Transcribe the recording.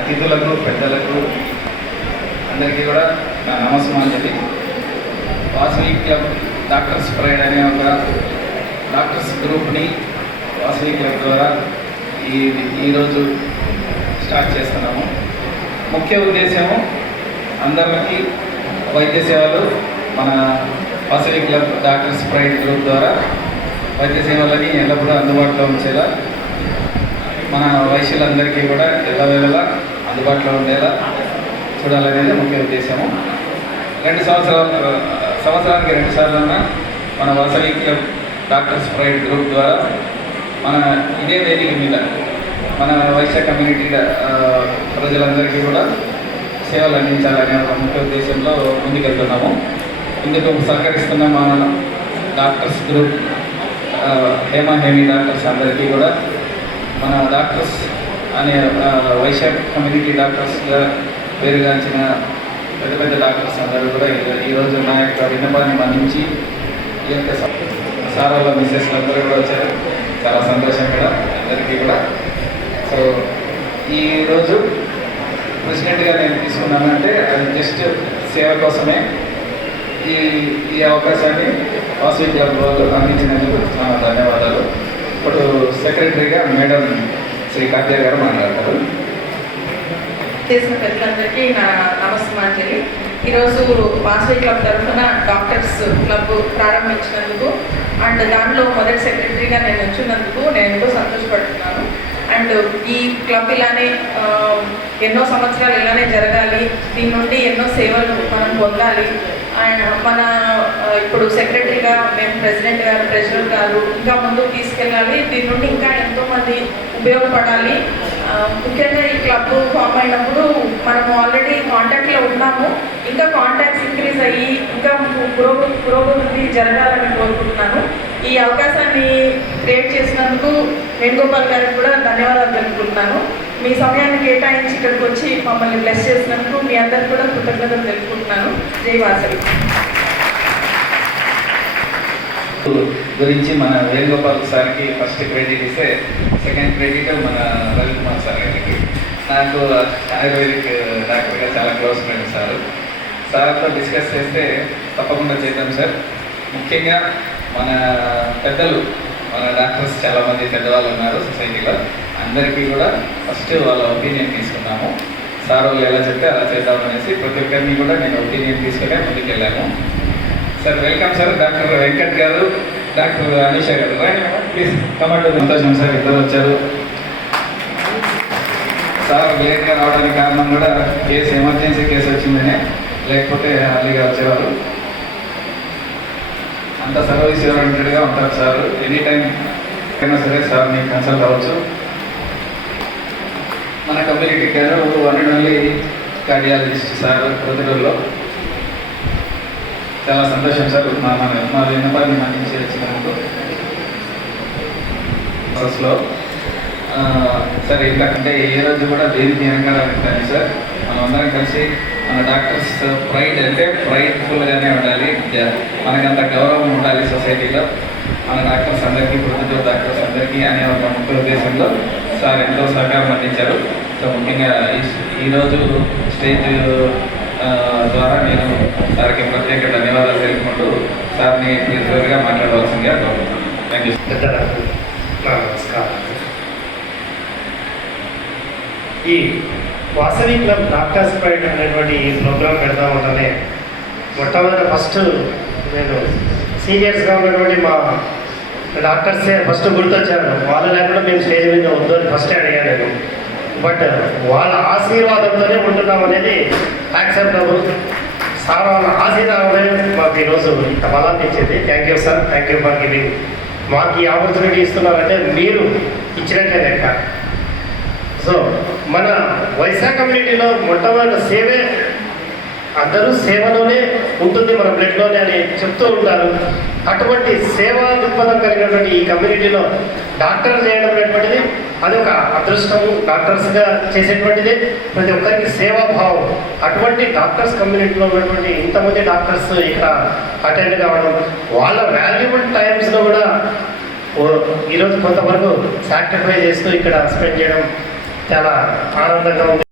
అతిథులకు పెద్దలకు అందరికీ కూడా నా నమస్కారం. వాసవి క్లబ్ డాక్టర్స్ ప్రైడ్ అనే ఒక డాక్టర్స్ గ్రూప్ని వాసవి క్లబ్ ద్వారా ఈరోజు స్టార్ట్ చేస్తున్నాము. ముఖ్య ఉద్దేశము అందరికీ వైద్య సేవలు మన Vasavi club doctors pride group ద్వారా వైద్య సేవలని ఎల్లప్పుడూ అందుబాటులో ఉంచేలా, మన వైశ్యులందరికీ కూడా ఎల్లవేళలా అందుబాటులో ఉండేలా చూడాలనేది ముఖ్య ఉద్దేశము. సంవత్సరానికి 2 సార్లన్నా మన Vasavi club doctors pride group ద్వారా మన ఇదే వేదిక మీద మన వైశ్య కమ్యూనిటీ ప్రజలందరికీ కూడా సేవలు అందించాలనే ఒక ముఖ్య ఉద్దేశంలో ముందుకెళ్తున్నాము. ఇందుకు సహకరిస్తున్న మన డాక్టర్స్ గ్రూప్ హేమీ డాక్టర్స్ అందరికీ కూడా, మన డాక్టర్స్ అనే వైశ్య కమ్యూనిటీ డాక్టర్స్గా పేరుగాంచిన పెద్ద పెద్ద డాక్టర్స్ అందరూ కూడా ఈరోజు నా యొక్క విన్నపాన్ని మన్నించి ఈ యొక్క సారాల మిస్సెస్లు అందరూ కూడా వచ్చారు. చాలా సంతోషం కూడా అందరికీ కూడా. సో ఈరోజు ప్రెసిడెంట్గా నేను తీసుకున్నానంటే అది జస్ట్ సేవ కోసమే. ఈ అవకాశాన్ని వాసవి క్లబ్ వాళ్ళు అందించినందుకు చాలా ధన్యవాదాలు. ఇప్పుడు సెక్రటరీగా మేడం శ్రీ కార్తీయ గారు మాట్లాడతారు. చేసిన పెద్దలందరికీ నా నమస్కారం. ఈరోజు వాసవి క్లబ్ తరఫున డాక్టర్స్ క్లబ్ ప్రారంభించినందుకు అండ్ దాంట్లో మొదటి సెక్రటరీగా నేను వచ్చినందుకు నేను ఎంతో సంతోషపడుతున్నాను. అండ్ ఈ క్లబ్ ఇలానే ఎన్నో సంవత్సరాలు ఇలానే జరగాలి, దీని నుండి ఎన్నో సేవలు మనం పొందాలి. అండ్ మన ఇప్పుడు సెక్రటరీగా మేము ప్రెసిడెంట్ గారు, ట్రెజరర్ గారు ఇంకా ముందుకు తీసుకెళ్ళాలి. దీని నుండి ఇంకా ఎంతోమంది ఉపయోగపడాలి. ముఖ్యంగా ఈ క్లబ్ ఫామ్ అయినప్పుడు మనము ఆల్రెడీ కాంటాక్ట్లో ఉన్నాము. ఇంకా కాంటాక్ట్స్ ఇంక్రీజ్ అయ్యి ఇంకా పురోగతి జరగాలని కోరుకుంటున్నాను. ఈ అవకాశాన్ని క్రియేట్ చేసినందుకు వేణుగోపాల్ గారికి కూడా ధన్యవాదాలు తెలుపుకుంటున్నాను. మీ సమయాన్ని కేటాయించి ఇక్కడికి వచ్చి మమ్మల్ని బ్లెస్ చేసినందుకు మీ అందరికి కూడా కృతజ్ఞతలు తెలుపుకుంటున్నాను. జై వాసవి. గురించి మన వేణుగోపాల్ సార్కి ఫస్ట్ క్రెడిట్ ఇస్తే, సెకండ్ క్రెడిట్ మన రవికుమార్ సార్ గారికి. నాకు ఆయుర్వేదిక్ డాక్టర్గా చాలా క్లోజ్ ఫ్రెండ్ సార్తో డిస్కస్ చేస్తే తప్పకుండా చేద్దాం సార్. ముఖ్యంగా మన పెద్దలు, మన డాక్టర్స్ చాలామంది పెద్దవాళ్ళు ఉన్నారు సొసైటీలో. అందరికీ కూడా ఫస్ట్ వాళ్ళ ఒపీనియన్ తీసుకున్నాము. సార్ వాళ్ళు ఎలా చెప్తే అలా చేద్దామనేసి ప్రతి ఒక్కరిని కూడా నేను ఒపీనియన్ తీసుకునే ముందుకు వెళ్ళాము. Sir welcome sir. Doctor Venkat గారు, డాక్టర్ అనీషా గారు ప్లీజ్ కమాండ్. సంతోషం సార్, ఇద్దరు వచ్చారు. సార్ లేట్గా రావడానికి కారణం కూడా కేసు ఎమర్జెన్సీ కేసు వచ్చిందనే, లేకపోతే అర్లీగా వచ్చేవారు. అంత సర్వీస్ ఓరియంటెడ్గా ఉంటారు సార్. ఎనీ టైం అయినా సరే సార్ని కన్సల్ట్ అవ్వచ్చు. మన కమ్యూనిటీ గారు one and only cardiologist sir ప్రతిరోజులో. చాలా సంతోషం సార్ మా విన్నపాన్ని మన్నించి వచ్చినందుకు. బస్లో సార్ ఎందుకంటే ఏ రోజు కూడా దేనికి వెనకాడానికి కానీ సార్ మనం అందరం కలిసి మన డాక్టర్స్ ప్రైడ్ అంటే ప్రైడ్ఫుల్గానే ఉండాలి. మనకంత గౌరవం ఉండాలి సొసైటీలో. మన డాక్టర్స్ అందరికీ, ప్రొద్దుటూరు డాక్టర్స్ అందరికీ అనే ఒక ముఖ్య ఉద్దేశంలో సార్ ఎంతో సహకారం అందించారు. సో ముఖ్యంగా ఈరోజు స్టేజ్ ద్వారా నేను సార్కి ప్రత్యేక ధన్యవాదాలు తెలుపుకుంటూ సార్ని ప్రిన్సిపల్గా మాట్లాడవలసిందిగా కోరుకుంటున్నాను. Thank you. నమస్కారం. ఈ వాసవి క్లబ్ డాక్టర్స్ ప్రైడ్ అనేటువంటి ఈ ప్రోగ్రాం పెడతా ఉంటేనే మొట్టమొదటి ఫస్ట్ నేను సీనియర్స్గా ఉన్నటువంటి మా డాక్టర్సే ఫస్ట్ గుర్తొచ్చారు. వాళ్ళు లేకుండా మేము స్టేజ్ మీద వద్దు అని ఫస్ట్ అడిగాను నేను. బట్ వాళ్ళ ఆశీర్వాదంతోనే ఉంటున్నాం అనేది యాక్సెప్టబుల్. సార్ వాళ్ళ ఆశీర్వాదమే మాకు ఈరోజు ఇంత బలాన్ని ఇచ్చింది. Thank you sir, thank you for giving. మాకు ఈ ఆపర్చునిటీ ఇస్తున్నారంటే మీరు ఇచ్చినట్టే లెక్క. సో మన వైశాఖ కమ్యూనిటీలో మొట్టమొదటి సేవే, అందరూ సేవలోనే ఉంటుంది మన బ్లడ్లోనే అని చెప్తూ ఉంటారు. అటువంటి సేవా దృక్పథం కలిగినటువంటి ఈ కమ్యూనిటీలో డాక్టర్ చేయడం అనేటువంటిది అది ఒక అదృష్టము. డాక్టర్స్గా చేసేటువంటిది ప్రతి ఒక్కరికి సేవాభావం. అటువంటి డాక్టర్స్ కమ్యూనిటీలో ఉన్నటువంటి ఇంతమంది డాక్టర్స్ ఇక్కడ అటెండ్ కావడం, వాళ్ళ వాల్యుబుల్ టైమ్స్లో కూడా ఈరోజు కొంతవరకు సాక్రిఫై చేస్తూ ఇక్కడ స్పెండ్ చేయడం చాలా ఆనందంగా ఉంది.